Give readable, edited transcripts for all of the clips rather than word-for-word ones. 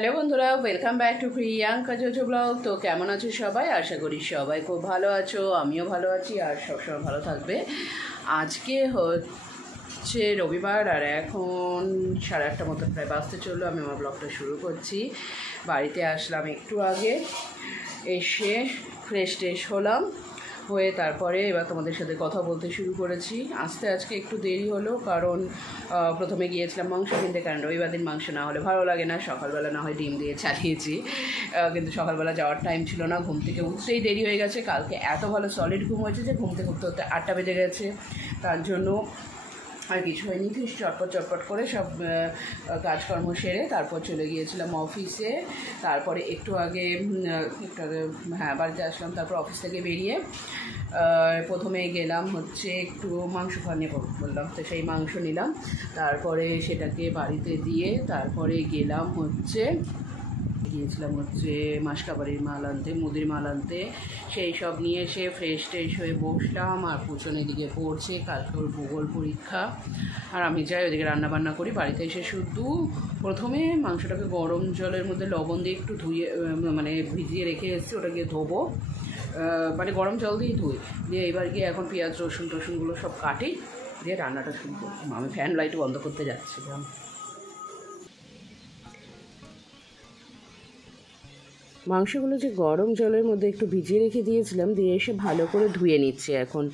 Hello বন্ধুরা, welcome back to Priyanka JoJo blog. তো কেমন আছো সবাই? আশা করি সবাই খুব ভালো আছো, আমিও ভালো আছি আর সবসময় ভালো থাকবে। আজকে হচ্ছে রবিবার আর এখন 8:30 মতো প্রায় বাজতে চললো। আমি আমার ব্লগটা শুরু করছি। বাড়িতে আসলাম একটু আগে, এসে ফ্রেশ হলাম, হয়ে তারপরে এবার তোমাদের সাথে কথা বলতে শুরু করেছি। আজকে একটু দেরি হলো, কারণ প্রথমে গিয়েছিলাম মাংস কিনতে, কারণ রবিবার দিন মাংস না হলে ভালো লাগে না। সকালবেলা না হয় ডিম দিয়ে চালিয়েছি, কিন্তু সকালবেলা যাওয়ার টাইম ছিল না, ঘুম থেকে উঠতেই দেরি হয়ে গেছে। কালকে এত ভালো সলিড ঘুম হয়েছে যে ঘুম থেকে উঠতে 8টা বেজে গেছে, তার জন্য আর কিছু হয়নি। চটপট করে সব কাজকর্ম সেরে তারপর চলে গিয়েছিলাম অফিসে। তারপরে একটু আগে বাড়িতে আসলাম। তারপর অফিস থেকে বেরিয়ে প্রথমে গেলাম হচ্ছে একটু মাংস খাওয়া নিয়ে বললাম, তো সেই মাংস নিলাম। তারপরে সেটাকে বাড়িতে দিয়ে তারপরে গিয়েছিলাম হচ্ছে মাসকাবাড়ির মাল আনতে, মুদির মাল আনতে। সেই সব নিয়ে এসে ফ্রেশ হয়ে বসলাম। আর পুচনের দিকে পড়ছে, কালকে ওর ভূগোল পরীক্ষা। আর আমি যাই ওদিকে রান্নাবান্না করি। বাড়িতে এসে শুধু প্রথমে মাংসটাকে গরম জলের মধ্যে লবণ দিয়ে একটু ধুয়ে ভিজিয়ে রেখে এসেছি, ওটাকে ধোবো, গরম জল দিয়েই দিয়ে এবার গিয়ে এখন পেঁয়াজ রসুনগুলো সব কাটি, দিয়ে রান্নাটা শুরু করছি। আমি ফ্যান লাইট বন্ধ করতে যাচ্ছিলাম। মাংসগুলো যে গরম জলের মধ্যে একটু ভিজিয়ে রেখে দিয়েছিলাম, দিয়ে এসে ভালো করে ধুয়ে নিচ্ছি। এখন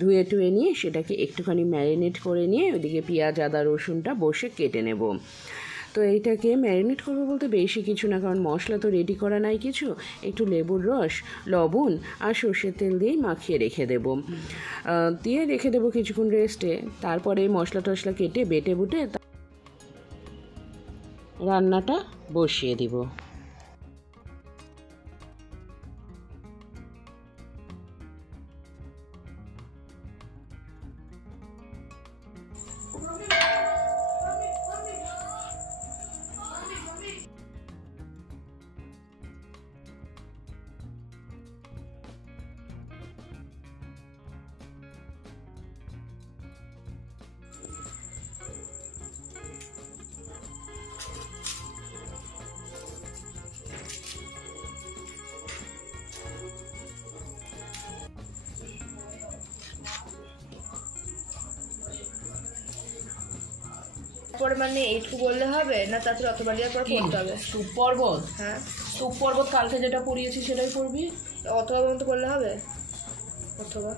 ধুয়ে নিয়ে সেটাকে একটুখানি ম্যারিনেট করে নিয়ে ওইদিকে পেঁয়াজ আদা রসুনটা বসে কেটে নেব। তো এইটাকে ম্যারিনেট করবো বলতে বেশি কিছু না, কারণ মশলা তো রেডি করা নাই কিছু। একটু লেবুর রস, লবণ আর সর্ষের তেল দিয়েই মাখিয়ে রেখে দেবো কিছুক্ষণ রেস্টে। তারপরে মশলা টশলা কেটে বেটে বুটে রান্নাটা বসিয়ে দিব। পরে এইটুকু বললে হবে না, তারপরে অতবার দেওয়ার পর পড়তে হবে। স্তূপ পর্বত, হ্যাঁ স্তূপ পর্বত কালকে যেটা পড়িয়েছি সেটাই পড়বি। অতবার মতো করলে হবে অথবা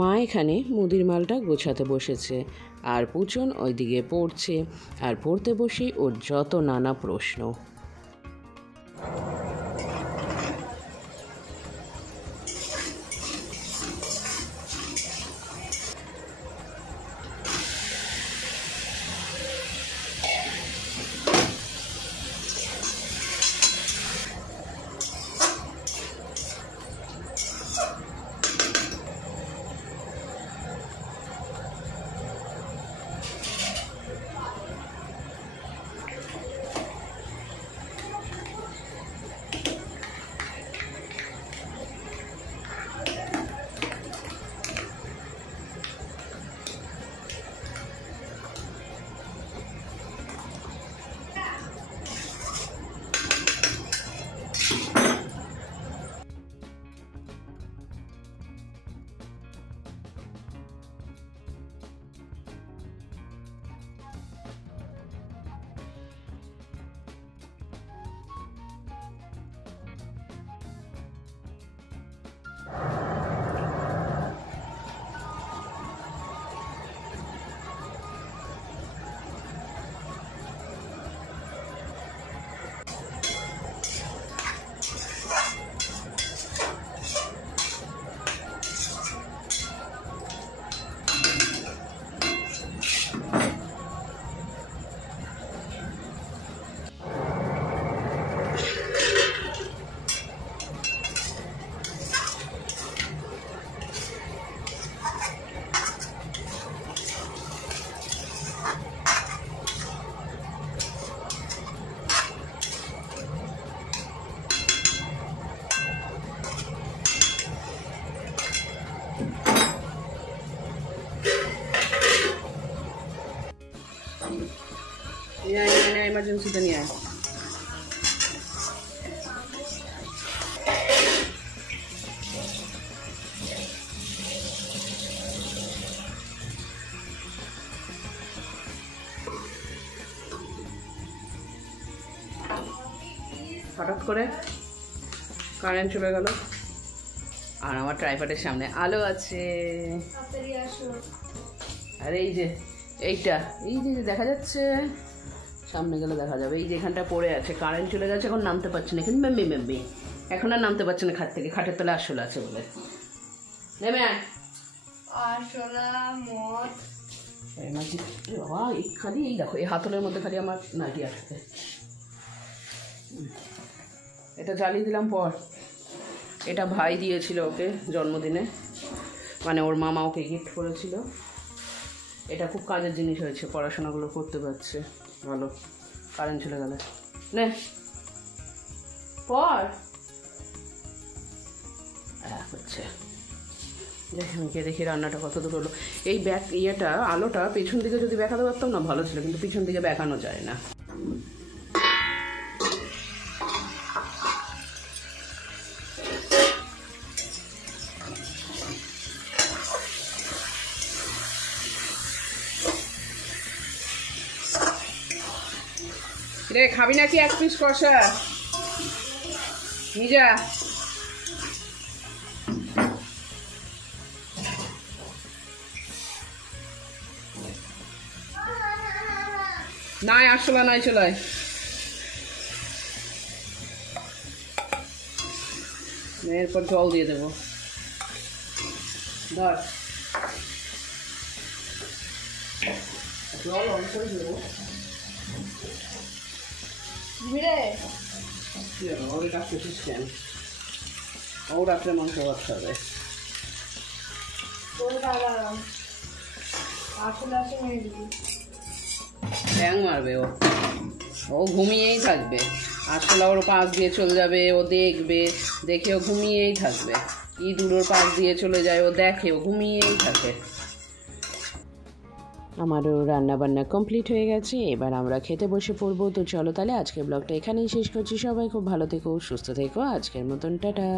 মা এখানে মুদির মালটা গোছাতে বসেছে, আর পুচন ওইদিকে পড়ছে। আর পড়তে বসেই ওর যত নানা প্রশ্ন। এমার্জেন্সিতে নিয়ে আয়। হঠাৎ করে কারেন্ট চলে গেল, আর আমার ট্রাইপডের সামনে আলো আছে। আর এই যে এইটা, এই যে দেখা যাচ্ছে, সামনে গেলে দেখা যাবে, এই যে এখানটা পড়ে আছে, কারেন্ট চলে গেছে, এখন নামতে পারছে না, কিন্তু মেম্বি এখন আর নামতে পারছে না খাট থেকে, খাটের তলে আসলে আছে বলে। নেমে আরশোলা মদ বাবা, এই খালি এই দেখো, এই হাতলের মধ্যে খালি আমার নাটি আসছে। এটা জ্বালিয়ে দিলাম পর, এটা ভাই দিয়েছিল ওকে জন্মদিনে, মানে ওর মামা ওকে গিফট করেছিল। এটা খুব কাজের জিনিস হয়েছে, পড়াশোনাগুলো করতে পারছে ভালো। কারেন্ট চলে গেলে নে পর হচ্ছে। দেখে দেখি রান্নাটা কত দূর হলো। এই ইয়েটা আলোটা পেছন দিকে যদি দেখাতে পারতাম না ভালো ছিল, কিন্তু পিছন দিকে দেখানো যায় না। রে খাবি নাকি এক পিস কষা? নিজা নাই, আসলে নাই, চলাই এরপর জল দিয়ে দেবো। ধর জল অন করে দেবো। ওরে কাজ করছিস কেন? ও রাত্রে মাংস করতে হবে। ব্যাং মারবে ও ঘুমিয়েই থাকবে। আসলে ওর পাশ দিয়ে চলে যাবে, ও দেখবে, দেখে ও ঘুমিয়েই থাকবে। ইঁদুর ওর পাশ দিয়ে চলে যায়, ও দেখে, ও ঘুমিয়েই থাকে। আমারও রান্নাবান্না কমপ্লিট হয়ে গেছে, এবার আমরা খেতে বসে পড়বো। তো চলো তাহলে আজকের ব্লগটা এখানেই শেষ করছি। সবাই খুব ভালো থেকো, সুস্থ থেকো, আজকের মতন টাটা।